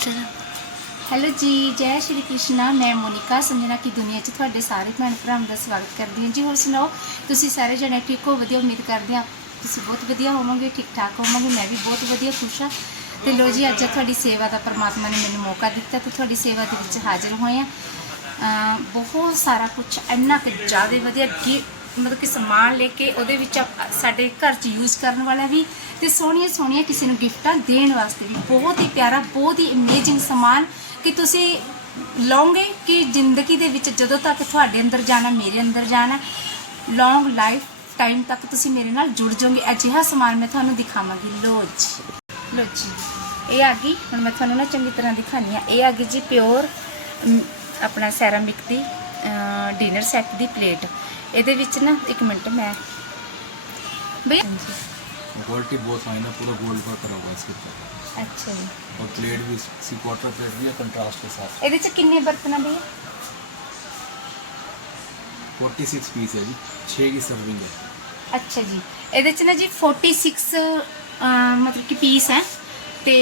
ਚਲੋ। ਹੈਲੋ ਜੀ, ਜੈ ਸ਼੍ਰੀ ਕ੍ਰਿਸ਼ਨਾ, ਮੈਂ ਮੋਨਿਕਾ ਸੰਜਨਾ ਕੀ ਦੁਨੀਆ 'ਚ ਤੁਹਾਡੇ ਸਾਰੇ ਭੈਣ ਭਰਾਵਾਂ ਦਾ ਸਵਾਗਤ ਕਰਦੀ ਹਾਂ। ਜੀ ਹੋਰ ਸੁਣਾਓ, ਤੁਸੀਂ ਸਾਰੇ ਜਣੇ ਠੀਕ ਹੋ? ਵਧੀਆ, ਉਮੀਦ ਕਰਦੇ ਹਾਂ ਤੁਸੀਂ ਬਹੁਤ ਵਧੀਆ ਹੋਵੋਗੇ, ਠੀਕ ਠਾਕ ਹੋਵੋਗੇ, ਮੈਂ ਵੀ ਬਹੁਤ ਵਧੀਆ, ਖੁਸ਼ ਹਾਂ। ਤੇ ਲੋ ਜੀ, ਅੱਜ ਤੁਹਾਡੀ ਸੇਵਾ ਦਾ ਪਰਮਾਤਮਾ ਨੇ ਮੈਨੂੰ ਮੌਕਾ ਦਿੱਤਾ ਤੇ ਤੁਹਾਡੀ ਸੇਵਾ ਦੇ ਵਿੱਚ ਹਾਜ਼ਰ ਹੋਏ ਹਾਂ। ਬਹੁਤ ਸਾਰਾ ਕੁਝ ਇੰਨਾ ਕੁ ਜ਼ਿਆਦਾ ਵਧੀਆ ਕਿ ਮਤਲਬ ਕਿ ਸਮਾਨ ਲੈ ਕੇ ਉਹਦੇ ਵਿੱਚ ਆਪ- ਸਾਡੇ ਘਰ 'ਚ ਯੂਜ਼ ਕਰਨ ਵਾਲਾ ਵੀ ਤੇ ਸੋਹਣੀਆਂ ਸੋਹਣੀਆਂ ਕਿਸੇ ਨੂੰ ਗਿਫਟਾਂ ਦੇਣ ਵਾਸਤੇ ਵੀ। ਬਹੁਤ ਹੀ ਪਿਆਰਾ, ਬਹੁਤ ਹੀ ਅਮੇਜ਼ਿੰਗ ਸਮਾਨ ਕਿ ਤੁਸੀਂ ਲਓਗੇ ਕਿ ਜ਼ਿੰਦਗੀ ਦੇ ਵਿੱਚ ਜਦੋਂ ਤੱਕ ਤੁਹਾਡੇ ਅੰਦਰ ਜਾਣਾ, ਮੇਰੇ ਅੰਦਰ ਜਾਣਾ ਲੌਂਗ ਲਾਈਫ ਟਾਈਮ ਤੱਕ ਤੁਸੀਂ ਮੇਰੇ ਨਾਲ ਜੁੜ ਜਾਓਗੇ। ਅਜਿਹਾ ਸਮਾਨ ਮੈਂ ਤੁਹਾਨੂੰ ਦਿਖਾਵਾਂਗੀ। ਲੋ ਜੀ ਲੋ ਜੀ। ਇਹ ਆ ਗਈ, ਹੁਣ ਮੈਂ ਤੁਹਾਨੂੰ ਨਾ ਚੰਗੀ ਤਰ੍ਹਾਂ ਦਿਖਾਣੀ ਆ ਇਹ ਆ ਗਈ ਜੀ ਪਿਓਰ ਆਪਣਾ ਸੈਰਾਮਿਕ ਦੀ ਡਿਨਰ ਸੈੱਟ ਦੀ ਪਲੇਟ ਇਹਦੇ ਵਿੱਚ ਨਾ ਇੱਕ ਮਿੰਟ ਮੈਂ ਬਈ क्वालिटी बहुत फाइन है पूरा गोल्ड का करा हुआ है इसके ऊपर ਅੱਛਾ ਜੀ और प्लेट भी सी क्वार्टर प्लेट भी है कंट्रास्ट के साथ ਇਹਦੇ ਚ ਕਿੰਨੇ ਬਰਤਨ ਆ ਬਈ 46 पीस है जी छः की सर्विंग है ਅੱਛਾ ਜੀ ਇਹਦੇ ਚ ਨਾ ਜੀ 46 ਅਹ, ਮਤਲਬ ਕਿ ਪੀਸ ਹੈ ਤੇ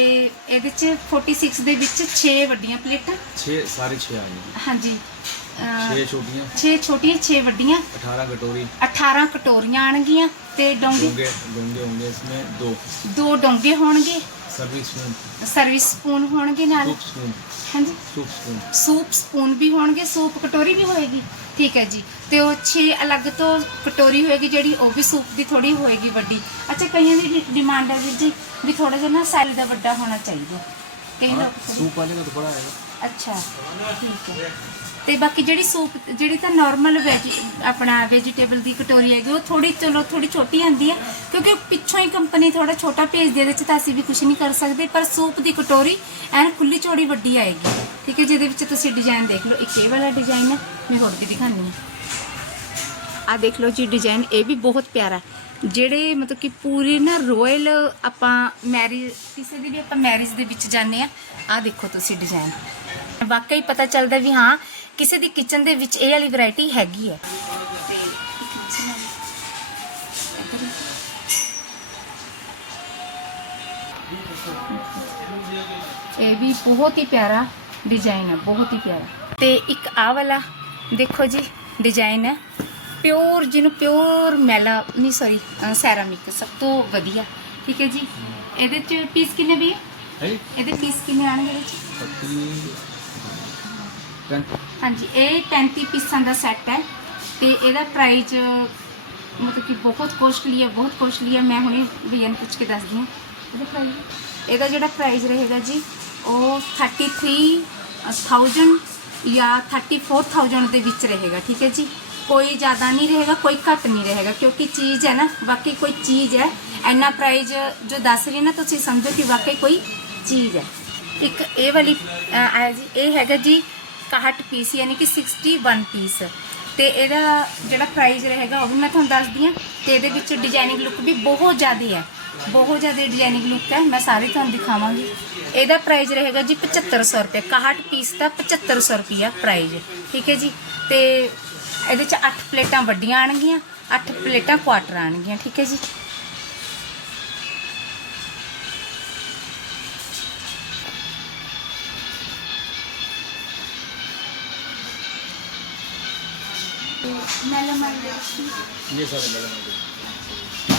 ਇਹਦੇ ਚ 46 ਦੇ ਵਿੱਚ 6 ਵੱਡੀਆਂ ਪਲੇਟਾਂ छः सारी छः आई हैं ਹਾਂਜੀ 6 ਛੋਟੀਆਂ। 6 ਵੱਡੀਆਂ। 18 ਕਟੋਰੀ। 18 ਕਟੋਰੀਆਂ ਆਣਗੀਆਂ ਤੇ ਡੋਂਗੇ ਡੋਂਗੇ ਹੋਣਗੇ ਇਸਮੇ ਦੋ। ਦੋ ਡੋਂਗੇ ਹੋਣਗੇ। Service spoon. ਸਰਵਿਸ ਸਪੂਨ ਹੋਣਗੇ ਨਾਲ। ਹਾਂਜੀ। Soup spoon. ਵੀ ਹੋਣਗੇ ਸੂਪ ਕਟੋਰੀ ਵੀ ਹੋਏਗੀ। ਠੀਕ ਹੈ ਜੀ। ਤੇ ਉਹ 6 ਅਲੱਗ ਤੋਂ ਕਟੋਰੀ ਹੋਏਗੀ ਜਿਹੜੀ ਉਹ ਵੀ ਸੂਪ ਦੀ ਥੋੜੀ ਹੋਏਗੀ ਵੱਡੀ। ਅੱਛਾ ਕਈਆਂ ਦੀ ਡਿਮਾਂਡ ਹੈ ਜੀ ਵੀ ਥੋੜਾ ਜਿਹਾ ਨਾ ਸਾਈਜ਼ ਦਾ ਵੱਡਾ ਹੋਣਾ ਚਾਹੀਦਾ। ਕਈ ਲੋਕ ਸੂਪ ਵਾਲੇ ਦਾ ਥੋੜਾ ਆਏਗਾ ਅੱਛਾ ਠੀਕ ਹੈ। ਤੇ ਬਾਕੀ ਜਿਹੜੀ ਸੂਪ, ਜਿਹੜੀ ਤਾਂ ਨਾਰਮਲ ਵੈਜੀ ਆਪਣਾ ਵੈਜੀਟੇਬਲ ਦੀ ਕਟੋਰੀ ਹੈਗੀ, ਉਹ ਥੋੜੀ ਚਲੋ ਥੋੜੀ ਛੋਟੀ ਆਂਦੀ ਹੈ ਕਿਉਂਕਿ ਪਿੱਛੋਂ ਹੀ ਕੰਪਨੀ ਥੋੜਾ ਛੋਟਾ ਭੇਜਦੀ ਇਹਦੇ ਚ ਤਾਂ ਅਸੀਂ ਵੀ ਕੁਝ ਨਹੀਂ ਕਰ ਸਕਦੇ, ਪਰ ਸੂਪ ਦੀ ਕਟੋਰੀ ਐਨ ਖੁੱਲੀ ਚੌੜੀ ਵੱਡੀ ਆਏਗੀ। ਠੀਕ ਹੈ ਜਿਹਦੇ ਵਿੱਚ ਤੁਸੀਂ ਡਿਜ਼ਾਈਨ ਦੇਖ ਲਓ, ਇੱਕ ਇਹ ਵਾਲਾ ਡਿਜ਼ਾਈਨ ਹੈ ਮੈਂ ਹੋਰ ਵੀ ਦਿਖਾਉਂਦੀ ਹਾਂ। ਆ ਦੇਖ ਲਓ ਜੀ ਡਿਜ਼ਾਈਨ ਇਹ ਵੀ ਬਹੁਤ ਪਿਆਰਾ ਜਿਹੜੇ ਮਤਲਬ ਕਿ ਪੂਰੀ ਨਾ ਰੋਇਲ ਆਪਾਂ ਮੈਰਿਜ ਕਿਸੇ ਦੀ ਵੀ ਆਪਾਂ ਮੈਰਿਜ ਦੇ ਵਿੱਚ ਜਾਂਦੇ ਆ ਆ ਦੇਖੋ ਤੁਸੀਂ ਡਿਜ਼ਾਈਨ ਵਾਕਈ ਪਤਾ ਚੱਲਦਾ ਵੀ ਹਾਂ ਕਿਸੇ ਦੀ ਕਿਚਨ ਦੇ ਵਿੱਚ ਇਹ ਵਾਲੀ ਵੈਰਾਈਟੀ ਹੈਗੀ ਹੈ? ਇਹ ਵੀ ਬਹੁਤ ਹੀ ਪਿਆਰਾ ਡਿਜ਼ਾਈਨ ਹੈ ਬਹੁਤ ਹੀ ਪਿਆਰਾ। ਤੇ ਇੱਕ ਆ ਵਾਲਾ ਦੇਖੋ ਜੀ ਡਿਜ਼ਾਈਨ ਹੈ। ਪਿਓਰ ਜਿਹਨੂੰ ਪਿਓਰ ਮੈਲਾ ਨਹੀਂ ਸੌਰੀ ਸੈਰਾਮਿਕ ਸਭ ਤੋਂ ਵਧੀਆ। ਠੀਕ ਹੈ ਜੀ? ਇਹਦੇ ਚ ਪੀਸ ਕਿੰਨੇ ਵੀ ਹੈ? ਇਹਦੇ ਪੀਸ ਕਿੰਨੇ ਆਣਗੇ ਵਿੱਚ ਹਾਂਜੀ ਇਹ 35 ਪੀਸਾਂ ਦਾ ਸੈੱਟ ਹੈ ਤੇ ਇਹਦਾ ਪ੍ਰਾਈਸ ਮਤਲਬ ਕਿ ਬਹੁਤ ਕੋਸਟਲੀ ਹੈ ਬਹੁਤ ਕੋਸਟਲੀ ਹੈ। ਮੈਂ ਹੁਣੇ ਭਈਆ ਨੂੰ ਪੁੱਛ ਕੇ ਦੱਸਦੀ ਹਾਂ। ਇਹਦਾ ਪ੍ਰਾਈਸ ਇਹਦਾ ਜਿਹੜਾ ਪ੍ਰਾਈਸ ਰਹੇਗਾ ਜੀ ਉਹ 33000 ਜਾਂ 34000 ਦੇ ਵਿੱਚ ਰਹੇਗਾ ਠੀਕ ਹੈ ਜੀ? ਕੋਈ ਜ਼ਿਆਦਾ ਨਹੀਂ ਰਹੇਗਾ ਕੋਈ ਘੱਟ ਨਹੀਂ ਰਹੇਗਾ ਕਿਉਂਕਿ ਚੀਜ਼ ਹੈ ਨਾ ਵਾਕਈ ਕੋਈ ਚੀਜ਼ ਹੈ। ਇੰਨਾ ਪ੍ਰਾਈਸ ਜੋ ਦੱਸ ਰਹੀ ਨਾ ਤੁਸੀਂ ਸਮਝੋ ਕਿ ਵਾਕਈ ਕੋਈ ਚੀਜ਼ ਹੈ। ਇੱਕ ਇਹ ਵਾਲੀ ਅਹ, ਜੀ ਇਹ ਹੈਗਾ ਜੀ 61 ਪੀਸ ਯਾਨੀ ਕਿ 61 ਪੀਸ ਤੇ ਇਹਦਾ ਜਿਹੜਾ ਪ੍ਰਾਈਸ ਰਹੇਗਾ, ਉਹ ਵੀ ਮੈਂ ਤੁਹਾਨੂੰ ਦੱਸਦੀ ਹਾਂ। ਤੇ ਇਹਦੇ ਵਿੱਚ ਡਿਜ਼ਾਈਨਿੰਗ ਲੁੱਕ ਵੀ ਬਹੁਤ ਜ਼ਿਆਦਾ ਹੈ। ਬਹੁਤ ਜ਼ਿਆਦਾ ਡਿਜ਼ਾਈਨਿੰਗ ਲੁੱਕ ਹੈ। ਮੈਂ ਸਾਰੀ ਤੁਹਾਨੂੰ ਦਿਖਾਵਾਂਗੀ। ਇਹਦਾ ਪ੍ਰਾਈਸ ਰਹੇਗਾ ਜੀ 7500 ਰੁਪਏ। 61 ਪੀਸ ਦਾ 7500 ਰੁਪਿਆ ਪ੍ਰਾਈਸ ਠੀਕ ਹੈ ਜੀ? ਤੇ ਇਹਦੇ ਚ 8 ਪਲੇਟਾਂ ਵੱਡੀਆਂ ਆਣਗੀਆਂ 8 ਪਲੇਟਾਂ ਕੁਆਟਰ ਆਣਗੀਆਂ ਠੀਕ ਹੈ ਜੀ? Malaman lagi. Hindi, sorry, malaman lagi.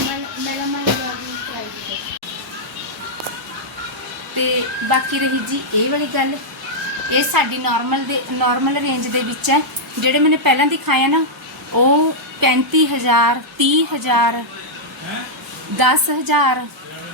Mal- malaman lagi fried rice। ਤੇ ਬਾਕੀ ਰਹੀ ਜੀ ਇਹ ਵਾਲੀ ਗੱਲ ਇਹ ਸਾਡੀ ਨਾਰਮਲ ਦੇ ਨਾਰਮਲ ਰੇਂਜ ਦੇ ਵਿੱਚ ਹੈ ਜਿਹੜੇ ਮੈਨੇ ਪਹਿਲਾਂ ਦਿਖਾਇਆ ਨਾ ਉਹ 35000 30000 10000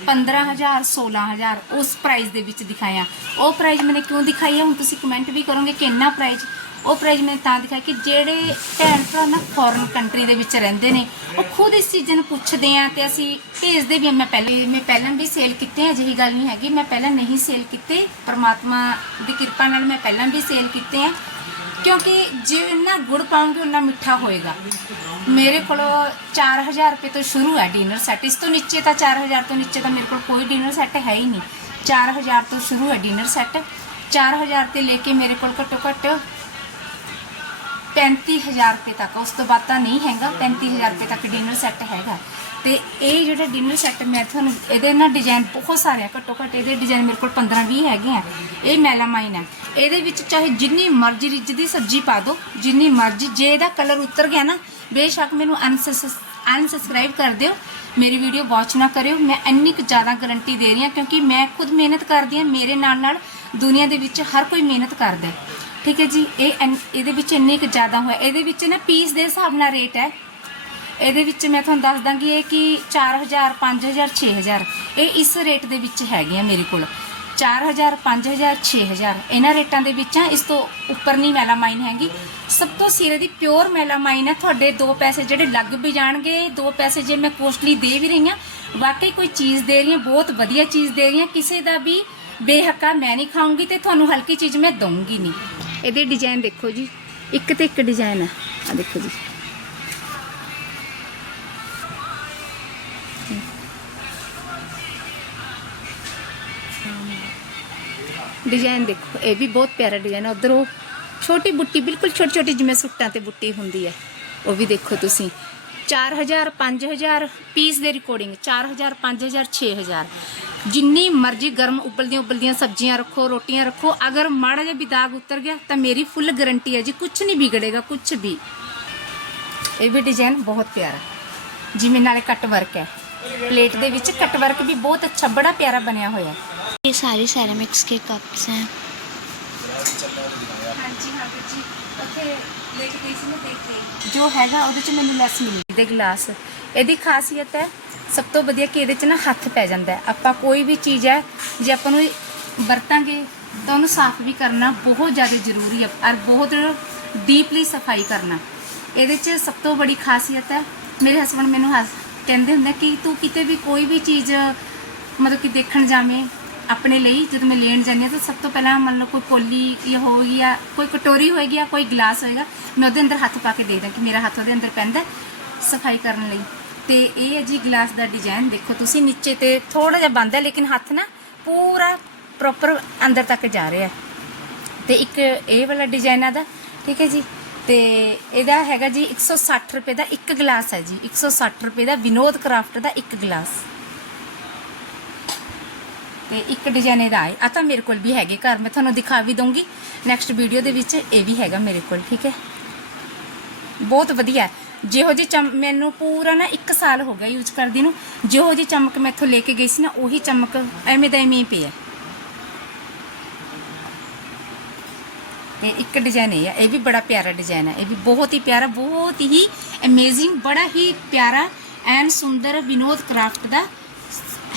15000 16000 ਉਸ ਪ੍ਰਾਈਸ ਦੇ ਵਿੱਚ ਦਿਖਾਇਆ ਉਹ ਪ੍ਰਾਈਸ ਮੈਨੇ ਕਿਉਂ ਦਿਖਾਈ ਹੈ ਹੁਣ ਤੁਸੀਂ ਕਮੈਂਟ ਵੀ ਕਰੋਗੇ ਕਿੰਨਾ ਪ੍ਰਾਈਸ ਉਹ ਪ੍ਰਾਈਜ਼ ਮੈਂ ਤਾਂ ਦਿਖਾਇਆ ਕਿ ਜਿਹੜੇ ਭੈਣ ਭਰਾ ਨਾ ਫੋਰਨ ਕੰਟਰੀ ਦੇ ਵਿੱਚ ਰਹਿੰਦੇ ਨੇ, ਉਹ ਖੁਦ ਇਸ ਚੀਜ਼ਾਂ ਨੂੰ ਪੁੱਛਦੇ ਆ ਤੇ ਅਸੀਂ ਭੇਜਦੇ ਵੀ ਹਾਂ। ਮੈਂ ਪਹਿਲੇ, ਮੈਂ ਪਹਿਲਾਂ ਵੀ ਸੇਲ ਕੀਤੇ ਆ, ਅਜਿਹੀ ਗੱਲ ਨਹੀਂ ਹੈਗੀ। ਮੈਂ ਪਹਿਲਾਂ ਨਹੀਂ ਸੇਲ ਕੀਤੇ। ਪ੍ਰਮਾਤਮਾ ਦੀ ਕਿਰਪਾ ਨਾਲ ਮੈਂ ਪਹਿਲਾਂ ਵੀ ਸੇਲ ਕੀਤੇ ਆ। ਕਿਉਂਕਿ ਜਿੰਨਾ ਗੁੜ ਪਾਉਂਗੇ, ਉਨਾ ਮਿੱਠਾ ਹੋਏਗਾ। ਮੇਰੇ ਕੋਲ 4000 ਰੁਪਏ ਤੋਂ ਸ਼ੁਰੂ ਹੈ ਡਿਨਰ ਸੈੱਟ ਇਸ ਤੋਂ ਨੀਚੇ ਤਾਂ 4000 ਤੋਂ ਨੀਚੇ ਤਾਂ ਮੇਰੇ ਕੋਲ ਕੋਈ ਡਿਨਰ ਸੈੱਟ ਹੈ ਹੀ ਨਹੀਂ। 4000 ਤੋਂ ਸ਼ੁਰੂ ਹੈ ਡਿਨਰ ਸੈੱਟ 4000 ਤੇ ਲੈ ਕੇ ਮੇਰੇ ਕੋਲ ਘੱਟੋ ਘੱਟ 35000 ਰੁਪਏ ਤੱਕ, ਉਸ ਤੋਂ ਬਾਅਦ ਤਾਂ ਨਹੀਂ ਹੈਗਾ 35000 ਰੁਪਏ ਤੱਕ ਡਿਨਰ ਸੈੱਟ ਹੈਗਾ। ਤੇ ਇਹ ਜਿਹੜਾ ਡਿਨਰ ਸੈੱਟ ਮੈਂ ਤੁਹਾਨੂੰ, ਇਹਦੇ ਨਾਲ ਡਿਜ਼ਾਈਨ ਬਹੁਤ ਸਾਰੇ ਆ, ਘੱਟੋ ਘੱਟ ਇਹਦੇ ਡਿਜ਼ਾਈਨ ਮੇਰੇ ਕੋਲ 15 20 ਹੈਗੇ ਆ। ਇਹ ਮੈਲਾਮਾਈਨ ਹੈ ਇਹਦੇ ਵਿੱਚ ਚਾਹੇ ਜਿੰਨੀ ਮਰਜ਼ੀ ਰਿੱਜ ਦੀ ਸਬਜ਼ੀ ਪਾ ਦਿਓ, ਜਿੰਨੀ ਮਰਜ਼ੀ, ਜੇ ਇਹਦਾ ਕਲਰ ਉਤਰ ਗਿਆ ਨਾ, ਬੇਸ਼ੱਕ ਮੈਨੂੰ ਅਨਸਬਸਕ੍ਰਾਈਬ ਕਰ ਦਿਓ। ਮੇਰੀ ਵੀਡੀਓ ਵਾਚ ਨਾ ਕਰਿਓ। ਮੈਂ ਇੰਨੀ ਕੁ ਜ਼ਿਆਦਾ ਗਾਰੰਟੀ ਦੇ ਰਹੀ ਹਾਂ, ਕਿਉਂਕਿ ਮੈਂ ਖੁਦ ਮਿਹਨਤ ਕਰਦੀ ਹਾਂ, ਮੇਰੇ ਨਾਲ ਨਾਲ ਦੁਨੀਆ ਦੇ ਵਿੱਚ ਹਰ ਕੋਈ ਮਿਹਨਤ ਕਰਦਾ ਹੈ। ਠੀਕ ਹੈ ਜੀ, ਇਹ ਐਨ, ਇਹਦੇ ਵਿੱਚ ਇੰਨੀ ਕੁ ਜ਼ਿਆਦਾ ਹੋਇਆ। ਇਹਦੇ ਵਿੱਚ ਨਾ ਪੀਸ ਦੇ ਹਿਸਾਬ ਨਾਲ ਰੇਟ ਹੈ। ਇਹਦੇ ਵਿੱਚ ਮੈਂ ਤੁਹਾਨੂੰ ਦੱਸ ਦਾਂਗੀ ਇਹ ਕਿ 4000 5000 6000 ਇਹ ਇਸ ਰੇਟ ਦੇ ਵਿੱਚ ਹੈਗੇ ਆ ਮੇਰੇ ਕੋਲ। 4000 5000 6000 ਇਹਨਾਂ ਰੇਟਾਂ ਦੇ ਵਿੱਚ ਆ ਇਸ ਤੋਂ ਉੱਪਰ ਨਹੀਂ ਮੈਲਾਮਾਈਨ ਹੈਗੀ। ਸਭ ਤੋਂ ਸਿਰੇ ਦੀ ਪਿਓਰ ਮੈਲਾਮਾਈਨ ਹੈ। ਤੁਹਾਡੇ ਦੋ ਪੈਸੇ ਜਿਹੜੇ ਲੱਗ ਵੀ ਜਾਣਗੇ, ਦੋ ਪੈਸੇ ਜੇ ਮੈਂ ਕੋਸਟਲੀ ਦੇ ਵੀ ਰਹੀ ਹਾਂ। ਵਾਕਈ ਕੋਈ ਚੀਜ਼ ਦੇ ਰਹੀ ਹਾਂ, ਬਹੁਤ ਵਧੀਆ ਚੀਜ਼ ਦੇ ਰਹੀ ਹਾਂ। ਕਿਸੇ ਦਾ ਵੀ ਬੇਹੱਕਾ ਮੈਂ ਨਹੀਂ ਖਾਊਂਗੀ ਤੇ ਤੁਹਾਨੂੰ ਹਲਕੀ ਚੀਜ਼ ਮੈਂ ਦਊਂਗੀ ਨਹੀਂ। ਇਹਦੇ ਡਿਜ਼ਾਈਨ ਦੇਖੋ ਜੀ। ਇੱਕ ਤੇ ਇੱਕ ਡਿਜ਼ਾਈਨ ਆ। ਆ ਦੇਖੋ ਜੀ। ਡਿਜ਼ਾਈਨ ਦੇਖੋ। ਇਹ ਵੀ ਬਹੁਤ ਪਿਆਰਾ ਡਿਜ਼ਾਈਨ ਹੈ ਉਧਰ ਉਹ ਛੋਟੀ ਬੁੱਟੀ, ਬਿਲਕੁਲ ਛੋਟੀ ਛੋਟੀ ਜਿਵੇਂ ਸੁੱਟਾਂ ਤੇ ਬੁੱਟੀ ਹੁੰਦੀ ਹੈ ਉਹ ਵੀ ਦੇਖੋ ਤੁਸੀਂ। 4000 5000 ਪੀਸ ਦੇ ਰਿਕਾਰਡਿੰਗ 4000 5000 6000 ਜਿੰਨੀ ਮਰਜ਼ੀ ਗਰਮ ਉਬਲਦੀਆਂ ਉਬਲਦੀਆਂ ਸਬਜ਼ੀਆਂ ਰੱਖੋ ਰੋਟੀਆਂ ਰੱਖੋ ਅਗਰ ਮਾੜਾ ਜਿਹਾ ਵੀ ਦਾਗ ਉਤਰ ਗਿਆ ਤਾਂ ਮੇਰੀ ਫੁੱਲ ਗਾਰੰਟੀ ਹੈ ਜੀ ਕੁਝ ਨਹੀਂ ਵਿਗੜੇਗਾ ਕੁਝ ਵੀ ਇਹ ਵੀ ਡਿਜ਼ਾਈਨ ਬਹੁਤ ਪਿਆਰਾ ਜਿਵੇਂ ਨਾਲੇ ਕੱਟ ਵਰਕ ਹੈ ਪਲੇਟ ਦੇ ਵਿੱਚ ਕੱਟ ਵਰਕ ਵੀ ਬਹੁਤ ਅੱਛਾ ਬੜਾ ਪਿਆਰਾ ਬਣਿਆ ਹੋਇਆ ਹੈ ये सारी सेरेमिक्स के कप्स हैं ਹਾਂਜੀ ਹਾਂ ਵੀਰ ਜੀ ਉੱਥੇ ਲੈ ਕੇ ਗਈ ਸੀ ਮੈਂ ਦੇਖ ਲਈ ਜੋ ਹੈਗਾ ਉਹਦੇ ਚ ਮੈਨੂੰ ਲੈਸ ਮਿਲੀ ਦੇ ਗਲਾਸ ਇਹਦੀ ਖਾਸੀਅਤ ਹੈ ਸਭ ਤੋਂ ਵਧੀਆ ਕਿ ਇਹਦੇ ਚ ਨਾ ਹੱਥ ਪੈ ਜਾਂਦਾ ਆਪਾਂ ਕੋਈ ਵੀ ਚੀਜ਼ ਹੈ, ਜੇ ਆਪਾਂ ਨੂੰ ਵਰਤਾਂਗੇ, ਤਾਂ ਉਹਨੂੰ ਸਾਫ਼ ਵੀ ਕਰਨਾ ਬਹੁਤ ਜ਼ਿਆਦਾ ਜ਼ਰੂਰੀ ਹੈ ਔਰ ਬਹੁਤ ਡੀਪਲੀ ਸਫ਼ਾਈ ਕਰਨਾ। ਇਹਦੇ ਚ ਸਭ ਤੋਂ ਬੜੀ ਖਾਸੀਅਤ ਹੈ, ਮੇਰੇ ਹਸਬੰਡ ਮੈਨੂੰ ਹੱਸ ਕਹਿੰਦੇ ਹੁੰਦੇ ਕਿ ਤੂੰ ਕਿਤੇ ਵੀ ਕੋਈ ਵੀ ਚੀਜ਼, ਮਤਲਬ ਕਿ ਦੇਖਣ ਜਾਵੇਂ ਆਪਣੇ ਲਈ, ਜਦੋਂ ਮੈਂ ਲੈਣ ਜਾਂਦੀ ਹਾਂ, ਤਾਂ ਸਭ ਤੋਂ ਪਹਿਲਾਂ ਮੰਨ ਲਓ ਕੋਈ ਕੋਲੀ ਇਹ ਹੋਈ ਜਾਂ ਕੋਈ ਕਟੋਰੀ ਹੋਏਗੀ ਜਾਂ ਕੋਈ ਗਲਾਸ ਹੋਏਗਾ, ਮੈਂ ਉਹਦੇ ਅੰਦਰ ਹੱਥ ਪਾ ਕੇ ਦੇਖਦਾ ਕਿ ਮੇਰਾ ਹੱਥ ਉਹਦੇ ਅੰਦਰ ਪੈਂਦਾ ਸਫ਼ਾਈ ਕਰਨ ਲਈ। ਤੇ ਇਹ ਹੈ ਜੀ ਗਲਾਸ ਦਾ ਡਿਜ਼ਾਈਨ। ਦੇਖੋ ਤੁਸੀਂ ਨੀਚੇ ਤੇ ਥੋੜਾ ਜਿਹਾ ਬੰਦ ਹੈ, ਲੇਕਿਨ ਹੱਥ ਨਾ ਪੂਰਾ ਪ੍ਰੋਪਰ ਅੰਦਰ ਤੱਕ ਜਾ ਰਿਹਾ ਤੇ ਇੱਕ ਇਹ ਵਾਲਾ ਡਿਜ਼ਾਈਨ ਦਾ, ਠੀਕ ਹੈ ਜੀ? ਤੇ ਇਹਦਾ ਹੈਗਾ ਜੀ 160 ਰੁਪਏ ਦਾ ਇੱਕ ਗਲਾਸ ਹੈ ਜੀ। 160 ਰੁਪਏ ਦਾ ਵਿਨੋਦ ਕਰਾਫਟ ਦਾ ਇੱਕ ਗਲਾਸ। ਤੇ ਇੱਕ ਡਿਜ਼ਾਈਨ ਇਹਦਾ ਹੈ। ਆ ਤਾਂ ਮੇਰੇ ਕੋਲ ਵੀ ਹੈਗੇ ਘਰ, ਮੈਂ ਤੁਹਾਨੂੰ ਦਿਖਾ ਵੀ ਦਊਂਗੀ। ਨੈਕਸਟ ਵੀਡੀਓ ਦੇ ਵਿੱਚ ਇਹ ਵੀ ਹੈਗਾ ਮੇਰੇ ਕੋਲ, ਠੀਕ ਹੈ? ਬਹੁਤ ਵਧੀਆ ਜਿਹੋ ਜੀ ਚਮ, ਮੈਨੂੰ ਪੂਰਾ ਨਾ 1 ਸਾਲ ਹੋ ਗਿਆ ਯੂਜ਼ ਕਰਦੀ ਨੂੰ, ਜਿਹੋ ਜੀ ਚਮਕ ਮੈਂ ਇੱਥੋਂ ਲੈ ਕੇ ਗਈ ਸੀ ਨਾ, ਉਹੀ ਚਮਕ ਐਵੇਂ ਦਾ ਐਵੇਂ ਹੀ ਪਿਆ। ਤੇ ਇੱਕ ਡਿਜ਼ਾਈਨ ਇਹ ਹੈ ਇਹ ਵੀ ਬੜਾ ਪਿਆਰਾ ਡਿਜ਼ਾਈਨ ਹੈ ਇਹ ਵੀ ਬਹੁਤ ਹੀ ਪਿਆਰਾ, ਬਹੁਤ ਹੀ ਅਮੇਜ਼ਿੰਗ ਬੜਾ ਹੀ ਪਿਆਰਾ ਐਨ ਸੁੰਦਰ ਵਿਨੋਦ ਕਰਾਫਟ ਦਾ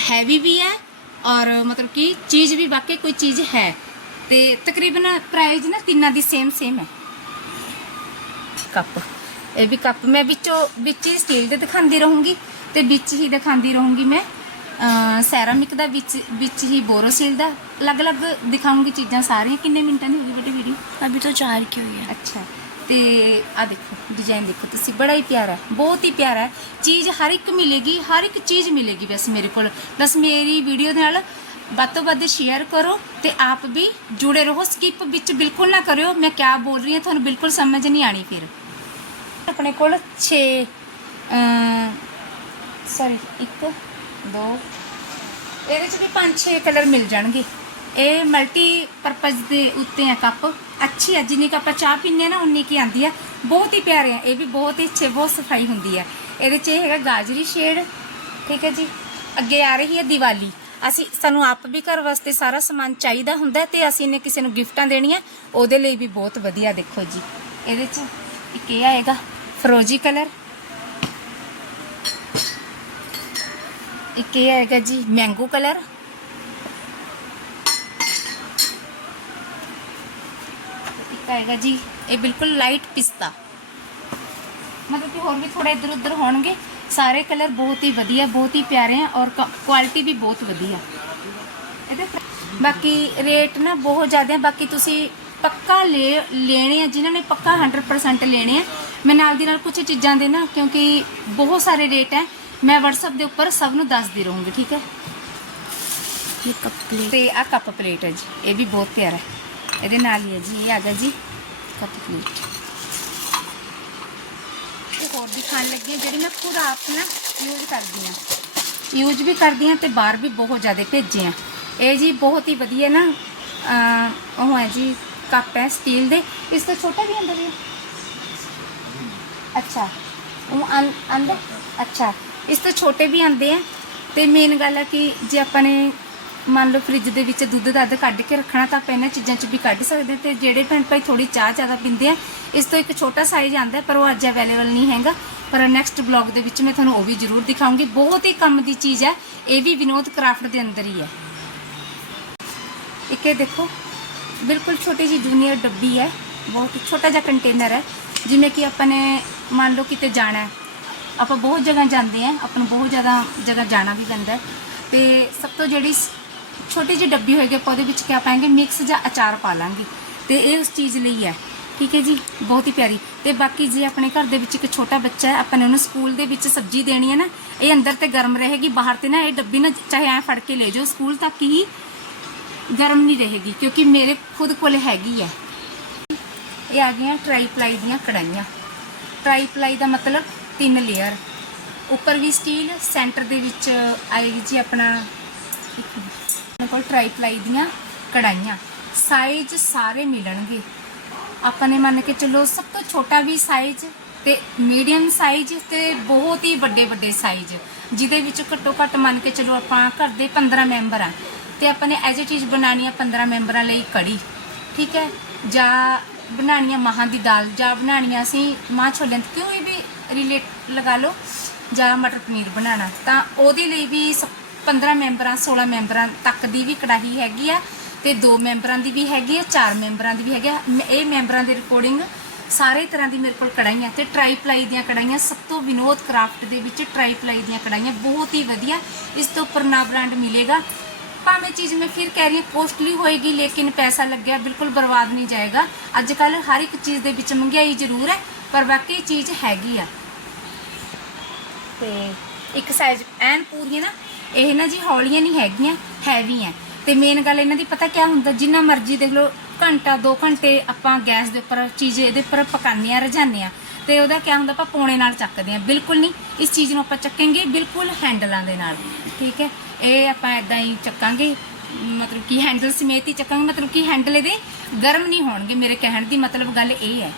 ਹੈਵੀ ਵੀ ਹੈ ਔਰ ਮਤਲਬ ਕਿ ਚੀਜ਼ ਵੀ ਵਾਕਈ ਕੋਈ ਚੀਜ਼ ਹੈ। ਤੇ ਤਕਰੀਬਨ ਪ੍ਰਾਈਸ ਨਾ ਤਿੰਨਾਂ ਦੀ ਸੇਮ ਸੇਮ ਹੈ। ਕੱਪ। ਇਹ ਵੀ ਕੱਪ ਮੈਂ ਵਿੱਚੋਂ ਵਿੱਚ ਹੀ ਸਟੀਲ ਦੇ ਦਿਖਾਉਂਦੀ ਰਹੂੰਗੀ ਤੇ ਵਿੱਚ ਹੀ ਦਿਖਾਉਂਦੀ ਰਹੂੰਗੀ ਮੈਂ। ਸੈਰਾਮਿਕ ਦਾ ਵਿੱਚ ਵਿੱਚ ਹੀ ਬੋਰੋਸਿਲ ਦਾ। ਅਲੱਗ-ਅਲੱਗ ਦਿਖਾਉਂਗੀ ਚੀਜ਼ਾਂ ਸਾਰੀਆਂ। ਕਿੰਨੇ ਮਿੰਟਾਂ ਦੀ ਹੋਗੀ ਬੇਟੇ ਵੀਡੀਓ ਅਭੀ ਤਾਂ 4 ਕੀ ਹੋਈ ਹੈ। ਅੱਛਾ। ਤੇ ਆ ਦੇਖੋ ਡਿਜ਼ਾਈਨ ਦੇਖੋ ਤੁਸੀਂ। ਬੜਾ ਹੀ ਪਿਆਰਾ ਬਹੁਤ ਹੀ ਪਿਆਰਾ ਚੀਜ਼ ਹਰ ਇੱਕ ਮਿਲੇਗੀ ਹਰ ਇੱਕ ਚੀਜ਼ ਮਿਲੇਗੀ ਬਸ ਮੇਰੇ ਕੋਲ। ਬਸ ਮੇਰੀ ਵੀਡੀਓ ਨਾਲ ਵੱਧ ਤੋਂ ਵੱਧ ਸ਼ੇਅਰ ਕਰੋ ਤੇ ਆਪ ਵੀ ਜੁੜੇ ਰਹੋ। ਸਕਿਪ ਵਿੱਚ ਬਿਲਕੁਲ ਨਾ ਕਰਿਓ। ਮੈਂ ਕਿਆ ਬੋਲ ਰਹੀ ਹਾਂ ਤੁਹਾਨੂੰ ਬਿਲਕੁਲ ਸਮਝ ਨਹੀਂ ਆਣੀ ਫਿਰ। ਆਪਣੇ ਕੋਲ 6 ਸੌਰੀ 1 2 ਇਹਦੇ ਚ ਵੀ 5-6 ਕਲਰ ਮਿਲ ਜਾਣਗੇ। ਇਹ ਮਲਟੀ ਪਰਪਸ ਦੇ ਉੱਤੇ ਆ ਕੱਪ ਅੱਛੀ ਆ, ਜਿੰਨੀ ਕੁ ਆਪਾਂ ਚਾਹ ਪੀਂਦੇ ਆ ਨਾ, ਉਨੀ ਕੀ ਆਂਦੀ ਆ। ਬਹੁਤ ਹੀ ਪਿਆਰੇ ਆ, ਇਹ ਵੀ ਬਹੁਤ ਹੀ ਅੱਛੇ, ਬਹੁਤ ਸਫ਼ਾਈ ਹੁੰਦੀ ਆ। ਇਹਦੇ ਚ ਇਹ ਹੈਗਾ ਗਾਜਰੀ ਸ਼ੇਡ ਠੀਕ ਹੈ ਜੀ? ਅੱਗੇ ਆ ਰਹੀ ਹੈ ਦੀਵਾਲੀ। ਅਸੀਂ, ਸਾਨੂੰ ਆਪ ਵੀ ਘਰ ਵਾਸਤੇ ਸਾਰਾ ਸਮਾਨ ਚਾਹੀਦਾ ਹੁੰਦਾ ਹੈ ਤੇ ਅਸੀਂ ਨੇ ਕਿਸੇ ਨੂੰ ਗਿਫਟਾਂ ਦੇਣੀਆਂ। ਉਹਦੇ ਲਈ ਵੀ ਬਹੁਤ ਵਧੀਆ, ਦੇਖੋ ਜੀ। ਇਹਦੇ ਚ ਇੱਕ ਇਹ ਆਏਗਾ। ਫਰੋਜੀ ਕਲਰ ਇੱਕ ਇਹ ਆਏਗਾ ਜੀ ਮੈਂਗੋ ਕਲਰ ਇੱਕ ਆਏਗਾ ਜੀ ਇਹ ਬਿਲਕੁਲ ਲਾਈਟ ਪਿਸਤਾ ਮਤਲਬ ਕਿ ਹੋਰ ਵੀ ਥੋੜਾ ਇੱਧਰ ਉੱਧਰ ਹੋਣਗੇ ਸਾਰੇ ਕਲਰ ਬਹੁਤ ਹੀ ਵਧੀਆ ਬਹੁਤ ਹੀ ਪਿਆਰੇ ਆ ਔਰ ਕੁਆਲਿਟੀ ਵੀ ਬਹੁਤ ਵਧੀਆ ਇਹਦੇ ਪ੍ਰ- ਬਾਕੀ ਰੇਟ ਨਾ ਬਹੁਤ ਜ਼ਿਆਦਾ ਹੈ ਬਾਕੀ ਤੁਸੀਂ ਪੱਕਾ ਲੈ ਲੈਣੇ ਆ ਜਿਨ੍ਹਾਂ ਨੇ ਪੱਕਾ 100% ਲੈਣੇ ਆ ਮੈਂ ਨਾਲ ਦੀ ਨਾਲ ਕੁਝ ਚੀਜ਼ਾਂ ਦੇ ਨਾ ਕਿਉਂਕਿ ਬਹੁਤ ਸਾਰੇ ਰੇਟ ਹੈ ਮੈਂ WhatsApp ਦੇ ਉੱਪਰ ਸਭ ਨੂੰ ਦੱਸਦੀ ਰਹੂੰਗੀ ਠੀਕ ਹੈ? ਇਹ ਕੱਪ ਪਲੇਟ ਤੇ ਆ ਕੱਪ ਪਲੇਟ ਹੈ ਜੀ ਇਹ ਵੀ ਬਹੁਤ ਪਿਆਰਾ ਹੈ। ਇਹਦੇ ਨਾਲ ਹੀ ਹੈ ਜੀ ਇਹ ਆ ਗਿਆ ਜੀ ਕੱਪ ਪਲੇਟ ਇਹ ਹੋਰ ਵੀ ਖਾਣ ਲੱਗੀ ਜਿਹੜੀ ਮੈਂ ਖੁਦ ਆਪ ਨਾ ਯੂਜ਼ ਕਰਦੀ ਆ ਯੂਜ਼ ਵੀ ਕਰਦੀ ਆ ਤੇ ਬਾਹਰ ਵੀ ਬਹੁਤ ਜ਼ਿਆਦਾ ਭੇਜੇ ਆ ਇਹ ਜੀ ਬਹੁਤ ਹੀ ਵਧੀਆ ਨਾ ਉਹ ਹੈ ਜੀ ਕੱਪ ਹੈ ਸਟੀਲ ਦੇ। ਇਸ ਤੋਂ ਛੋਟਾ ਵੀ ਹੁੰਦਾ ਵੀ ਅੱਛਾ। ਉਹ ਆਂ- ਅੱਛਾ। ਇਸ ਤੋਂ ਛੋਟੇ ਵੀ ਆਂਦੇ ਆ। ਤੇ ਮੇਨ ਗੱਲ ਹੈ ਕਿ ਜੇ ਆਪਾਂ ਨੇ ਮੰਨ ਲਓ ਫ੍ਰਿਜ ਦੇ ਵਿੱਚ ਦੁੱਧ, ਦੱਧ ਕੱਢ ਕੇ ਰੱਖਣਾ ਤਾਂ ਆਪਾਂ ਇਹਨਾਂ ਚੀਜ਼ਾਂ 'ਚ ਵੀ ਕੱਢ ਸਕਦੇ ਹਾਂ। ਤੇ ਜਿਹੜੇ ਭੈਣ ਭਾਈ ਥੋੜੀ ਚਾਹ ਜ਼ਿਆਦਾ ਪੀਂਦੇ ਆ, ਇਸ ਤੋਂ ਇੱਕ ਛੋਟਾ ਸਾਈਜ਼ ਆਂਦਾ ਪਰ ਉਹ ਅੱਜ ਅਵੇਲੇਬਲ ਨਹੀਂ ਹੈਗਾ। ਪਰ ਨੈਕਸਟ ਬਲੌਗ ਦੇ ਵਿੱਚ ਮੈਂ ਤੁਹਾਨੂੰ ਉਹ ਵੀ ਜ਼ਰੂਰ ਦਿਖਾਉਂਗੀ। ਬਹੁਤ ਹੀ ਕੰਮ ਦੀ ਚੀਜ਼ ਹੈ ਇਹ ਵੀ ਵਿਨੋਦ ਕਰਾਫਟ ਦੇ ਅੰਦਰ ਹੀ ਹੈ ਇੱਕ ਇਹ ਦੇਖੋ, ਬਿਲਕੁਲ ਛੋਟੀ ਜੀ ਜੂਨੀਅਰ ਡੱਬੀ ਹੈ। ਬਹੁਤ ਛੋਟਾ ਜਿਹਾ ਕੰਟੇਨਰ ਹੈ। ਜਿਵੇਂ ਕਿ ਆਪਾਂ ਨੇ ਮੰਨ ਲਓ ਕਿਤੇ ਜਾਣਾ ਹੈ, ਆਪਾਂ ਬਹੁਤ ਜਗ੍ਹਾ ਜਾਂਦੇ ਆ ਆਪਾਂ ਨੂੰ ਬਹੁਤ ਜ਼ਿਆਦਾ ਜਗ੍ਹਾ ਜਾਣਾ ਵੀ ਪੈਂਦਾ ਹੈ। ਤੇ ਸਭ ਤੋਂ ਜਿਹੜੀ ਸ- ਛੋਟੀ ਜਿਹੀ ਡੱਬੀ ਹੋਏਗੀ, ਆਪਾਂ ਉਹਦੇ ਵਿੱਚ ਕਿਆ ਪਾਏਂਗੇ ਮਿਕਸ ਜਾਂ ਅਚਾਰ ਪਾ ਲਾਂਗੇ। ਤੇ ਇਹ ਉਸ ਚੀਜ਼ ਲਈ ਹੈ, ਠੀਕ ਹੈ ਜੀ? ਬਹੁਤ ਹੀ ਪਿਆਰੀ। ਤੇ ਬਾਕੀ ਜੇ ਆਪਣੇ ਘਰ ਦੇ ਵਿੱਚ ਇੱਕ ਛੋਟਾ ਬੱਚਾ ਹੈ, ਆਪਾਂ ਨੇ ਉਹਨੂੰ ਸਕੂਲ ਦੇ ਵਿੱਚ ਸਬਜ਼ੀ ਦੇਣੀ ਹੈ ਨਾ, ਇਹ ਅੰਦਰ ਤੇ ਗਰਮ ਰਹੇਗੀ, ਬਾਹਰ ਤੇ ਨਾ ਇਹ ਡੱਬੀ ਨਾ ਚਾਹੇ ਐ ਫੜ ਕੇ ਲੈ ਜਾਓ, ਸਕੂਲ ਤੱਕ ਹੀ ਗਰਮ ਨਹੀਂ ਰਹੇਗੀ, ਕਿਉਂਕਿ ਮੇਰੇ ਖੁਦ ਕੋਲ ਹੈਗੀ ਹੈ। ਇਹ ਆ ਗਈਆਂ ਟਰਾਈ ਪਲਾਈ ਦੀਆਂ ਕੜਾਈਆਂ ਟਰਾਈ ਪਲਾਈ ਦਾ ਮਤਲਬ ਤਿੰਨ ਲੇਅਰ ਉੱਪਰ ਵੀ ਸਟੀਲ ਸੈਂਟਰ ਦੇ ਵਿੱਚ ਆਏਗੀ ਜੀ ਆਪਣਾ ਇੱਕ ਆਪਣੇ ਕੋਲ ਟਰਾਈ ਪਲਾਈ ਦੀਆਂ ਕੜਾਈਆਂ ਸਾਈਜ਼ ਸਾਰੇ ਮਿਲਣਗੇ। ਆਪਾਂ ਨੇ ਮੰਨ ਕੇ ਚੱਲੋ ਸਭ ਤੋਂ ਛੋਟਾ ਵੀ ਸਾਈਜ਼ ਤੇ ਮੀਡੀਅਮ ਸਾਈਜ਼ ਤੇ ਬਹੁਤ ਹੀ ਵੱਡੇ ਵੱਡੇ ਸਾਈਜ਼ ਜਿਹਦੇ ਵਿੱਚ ਘੱਟੋ ਘੱਟ ਮੰਨ ਕੇ ਚੱਲੋ ਆਪਾਂ ਘਰ ਦੇ 15 ਮੈਂਬਰ ਆ। ਤੇ ਆਪਾਂ ਨੇ ਐਜ ਇਟ ਇਜ਼ ਬਣਾਉਣੀ ਆ 15 ਮੈਂਬਰਾਂ ਲਈ ਕੜੀ। ਠੀਕ ਹੈ? ਜਾਂ ਬਣਾਉਣੀ ਆ ਮਾਹਾਂ ਦੀ ਦਾਲ ਜਾਂ ਬਣਾਉਣੀ ਆ ਅਸੀਂ ਮਾਂ ਛੋਲਿਆਂ ਦੀ ਕੋਈ ਵੀ ਰਿਲੇਟ ਲਗਾ ਲਓ ਜਾਂ ਮਟਰ ਪਨੀਰ ਬਣਾਉਣਾ। ਤਾਂ ਉਹਦੇ ਲਈ ਵੀ ਸ- 15 ਮੈਂਬਰਾਂ 16 ਮੈਂਬਰਾਂ ਤੱਕ ਦੀ ਵੀ ਕੜਾਹੀ ਹੈਗੀ ਆ ਤੇ ਦੋ ਮੈਂਬਰਾਂ ਦੀ ਵੀ ਹੈਗੀ ਆ, ਚਾਰ ਮੈਂਬਰਾਂ ਦੀ ਵੀ ਹੈਗੀ ਆ। ਮ- ਇਹ ਮੈਂਬਰਾਂ ਦੇ ਰਿਕਾਰਡਿੰਗ ਸਾਰੇ ਤਰ੍ਹਾਂ ਦੀ ਮੇਰੇ ਕੋਲ ਕੜਾਈਆਂ ਤੇ ਟਰਾਈ ਪਲਾਈ ਦੀਆਂ ਕੜਾਈਆਂ ਸਭ ਤੋਂ ਵਿਨੋਦ ਕਰਾਫਟ ਦੇ ਵਿੱਚ ਟਰਾਈ ਪਲਾਈ ਦੀਆਂ ਕੜਾਈਆਂ ਬਹੁਤ ਹੀ ਵਧੀਆ। ਇਸ ਤੋਂ ਉੱਪਰ ਨਾ ਬ੍ਰਾਂਡ ਮਿਲੇਗਾ। ਭਾਵੇਂ ਚੀਜ਼ ਮੈਂ ਫਿਰ ਕਹਿ ਰਹੀ ਹਾਂ ਕੋਸਟਲੀ ਹੋਏਗੀ, ਲੇਕਿਨ ਪੈਸਾ ਲੱਗਿਆ, ਬਿਲਕੁਲ ਬਰਬਾਦ ਨਹੀਂ ਜਾਏਗਾ। ਅੱਜ ਕੱਲ ਹਰ ਇੱਕ ਚੀਜ਼ ਦੇ ਵਿੱਚ ਮਹਿੰਗਾਈ ਜ਼ਰੂਰ ਹੈ, ਪਰ ਬਾਕੀ ਚੀਜ਼ ਹੈਗੀ ਆ। ਤੇ ਇੱਕ ਸਾਈਜ਼ ਐਨ ਪੂਰੀਆਂ ਨਾ, ਇਹ ਨਾ ਜੀ ਹੌਲੀਆਂ ਨਹੀਂ ਹੈਗੀਆਂ ਹੈਵੀ ਹੈ ਤੇ ਮੇਨ ਗੱਲ ਇਹਨਾਂ ਦੀ ਪਤਾ ਕੀ ਹੁੰਦਾ, ਜਿੰਨਾ ਮਰਜ਼ੀ ਦੇਖ ਲਓ, ਘੰਟਾ 2 ਘੰਟੇ ਆਪਾਂ ਗੈਸ ਦੇ ਉੱਪਰ ਚੀਜ਼ ਇਹਦੇ ਉੱਪਰ ਪਕਾਉਂਦੇ ਆ ਰਝਾਉਂਦੇ ਆ ਤੇ ਉਹਦਾ ਕੀ ਹੁੰਦਾ, ਆਪਾਂ ਪੌਣੇ ਨਾਲ ਚੱਕਦੇ ਆ ਬਿਲਕੁਲ ਨਹੀਂ, ਇਸ ਚੀਜ਼ ਨੂੰ ਆਪਾਂ ਚੱਕਾਂਗੇ ਬਿਲਕੁਲ ਹੈਂਡਲਾਂ ਦੇ ਨਾਲ, ਠੀਕ ਹੈ? ਇਹ ਆਪਾਂ ਇਦਾਂ ਹੀ ਚੱਕਾਂਗੇ। ਮਤਲਬ ਕਿ ਹੈਂਡਲ ਸਮੇਤ ਹੀ ਚੱਕਾਂਗੇ। ਮਤਲਬ ਕਿ ਹੈਂਡਲ ਇਹਦੇ ਗਰਮ ਨਹੀਂ ਹੋਣਗੇ। ਮੇਰੇ ਕਹਿਣ ਦੀ ਮਤਲਬ ਗੱਲ ਇਹ ਹੈ